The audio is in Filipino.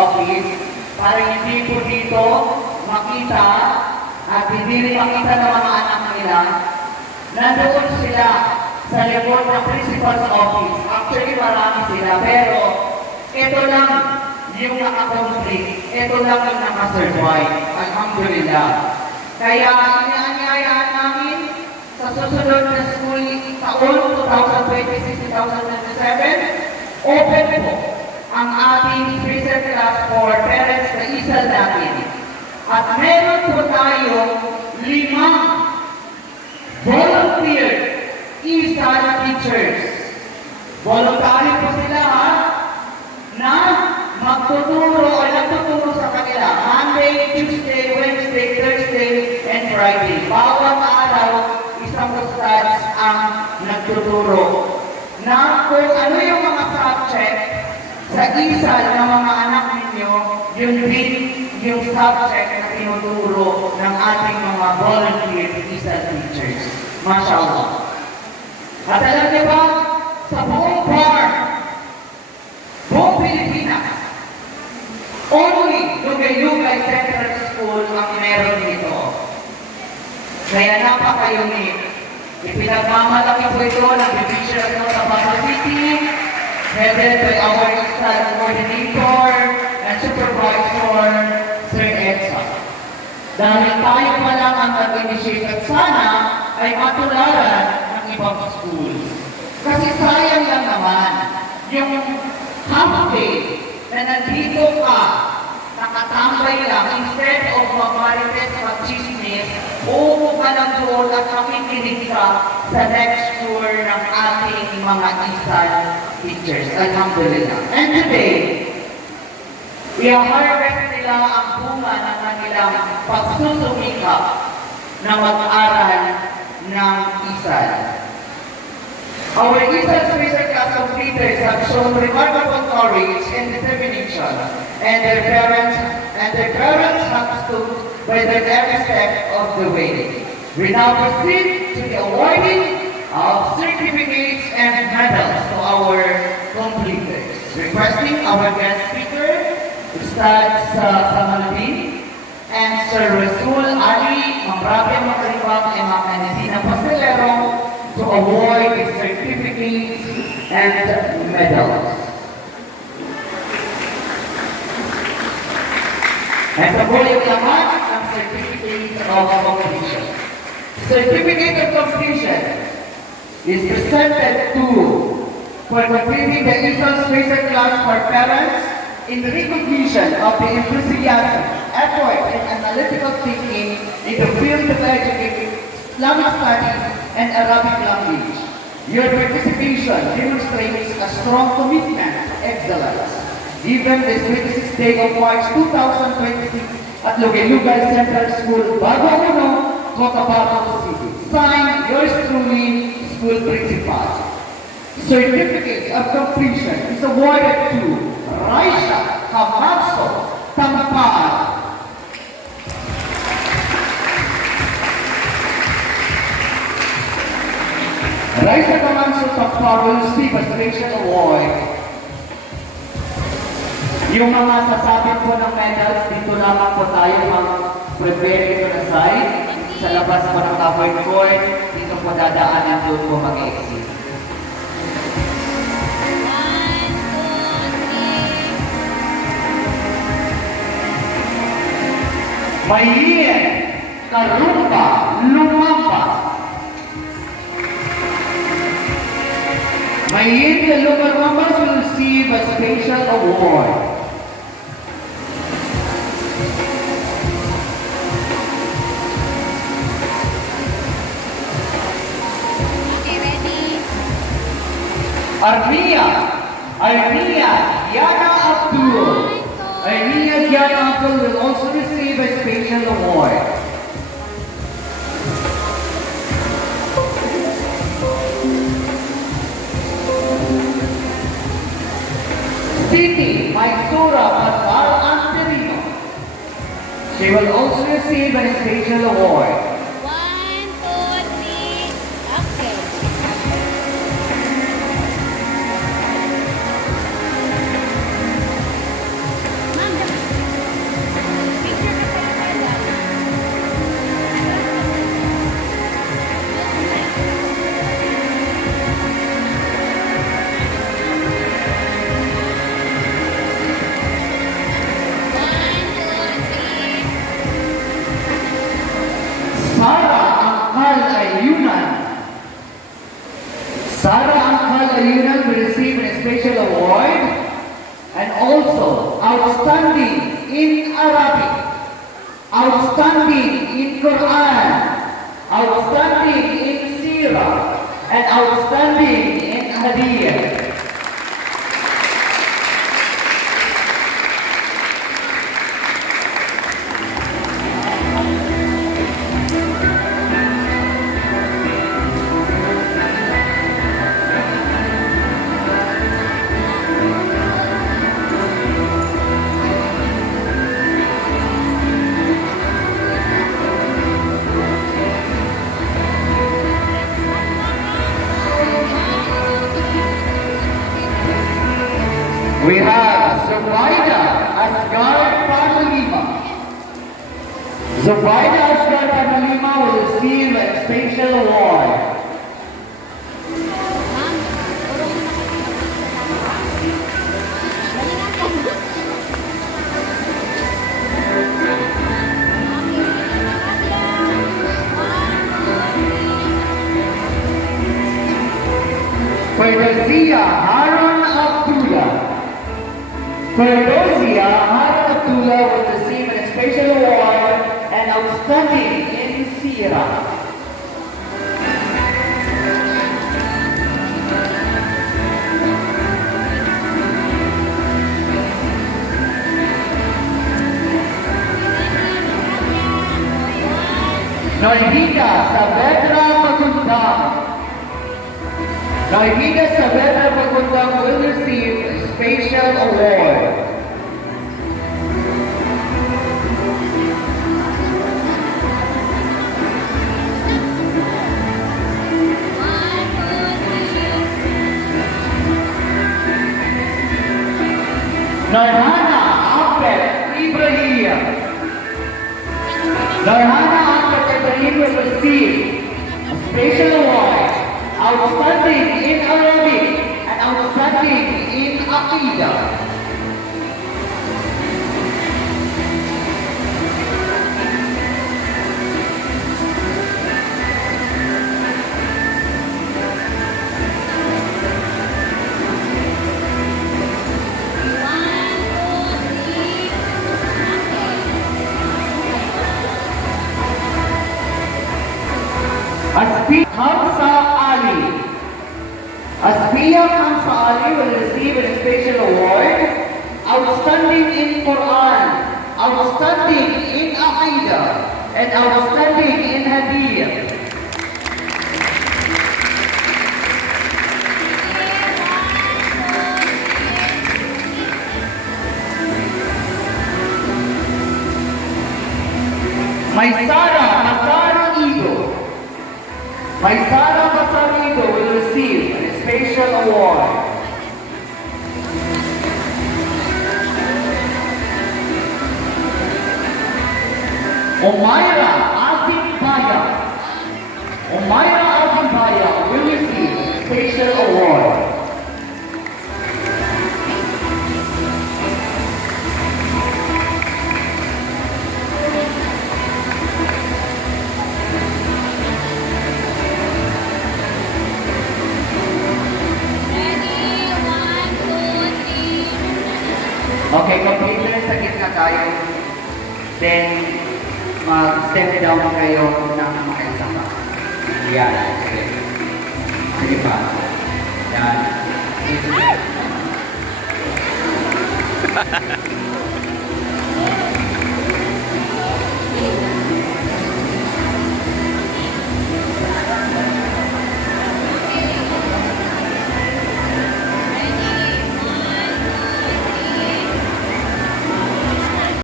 office para hindi po dito makita at hindi rin makita ng mga anak nila. Nandoon sila sa likod ng principal's office. Actually, marami sila, pero ito lang yung nakakomplete. Ito lang yung nakasurvive. Alhamdulillah. Kaya inaanyayaan namin sa susunod na school taon 2026-2027, open po ang ating present class for parents na isal natin. At meron po tayong 5 volunteer isal teachers. Voluntary po sila na magtuturo o nagtuturo sa kanila Monday, Tuesday, Wednesday, Thursday, and Friday. Bawat araw, isang ustads ang nagtuturo na kung ano yung mga subject sa isal ng mga anak ninyo, yun din yung subject na tinuturo ng ating mga volunteer isal teachers. Mashallah. At alam niyo ba, sa buong farm, buong Pilipinas, only Lugay-Lugay Central School ang meron dito. Kaya napaka-unique. Ipinagmamalaki po ito ng Division of Cotabato City, headed by our ISAL coordinator and supervisor, Sir Edson. Dahil tayo pa lang ang nag-initiate at sana ay matularan ng ibang schools. Kasi sayang lang naman yung half day na nandito ka, nakatambay lang, instead of mamarites mag-chismis, uupo ka lang doon at makikinig ka sa lecture ng ating mga isal teachers. Alhamdulillah. And today, i-harvest nila ang bunga ng kanilang pagsusumikap na mag-aral ng isal. Our isal special class completers have shown remarkable courage and determination, and their parents have stood by their every step of the way. We now proceed to the awarding of certificates and medals to our completers. Requesting our guest speaker, Ustad Samaluddin, and Sir Rasul Ali, Mamrabe Makalibang, and Ma'am Anadina Pastelero to award the certificates and medals. And sa po yung laman ng Certificate of Completion. Certificate of Completion is presented to for completing the ISAL special class for parents in the recognition of the enthusiasm, effort, and analytical thinking in the field of educating Islamic studies and Arabic language. Your participation demonstrates a strong commitment to excellence. Given this 26th day of March 2026 at Lugay-Lugay Central School, Baguio, Cotabato City. Signed, yours truly, School Principal. Certificate of completion is awarded to Raisha Camacho Tampar. Raisha Camacho Tampar will receive a special award. Yung mga sasabit po ng medals, dito lamang po tayo mag-prepare ito na side. Sa labas po ng covered court, dito po dadaanan doon po mag-exit. Mayin Karumba Lumampas. Mayin Karumba Lumampas will receive a special award. Armia Yana Abdul. Armia Yana Abdul will also receive a special award. Siti Maisura Pasar Anterino. She will also receive a special award. outstanding in Arabic, outstanding in Quran, outstanding in Sirah, and outstanding in Hadith. We have Zubaida Asgar Panalima. Zubaida Asgar Panalima will receive a special award. Ferdozia Harun Abdullah. Ferdozia Harun Abdullah will receive a special award and outstanding in Sirah. Nohida Saavedra Magundang. Nohida Saavedra Magundang will receive a special award. Narhana Ahmed Ibrahim. Narhana Ahmed Ibrahim will receive a special award, outstanding in Arabic and outstanding in Aqidah. Hamza Ali. Asfiya Hamza Ali will receive a special award, outstanding in Quran, outstanding in Aqidah, and outstanding in Hadith. Maisara Masarido. Maisara Masarido will receive a special award. Omaira Azim Baya. Omaira Azim Baya will receive a special award. Okay, computer, sa gitna tayo. Then, mag-step down kayo ng mga isama. Yan. Sige. Sige pa. Yan.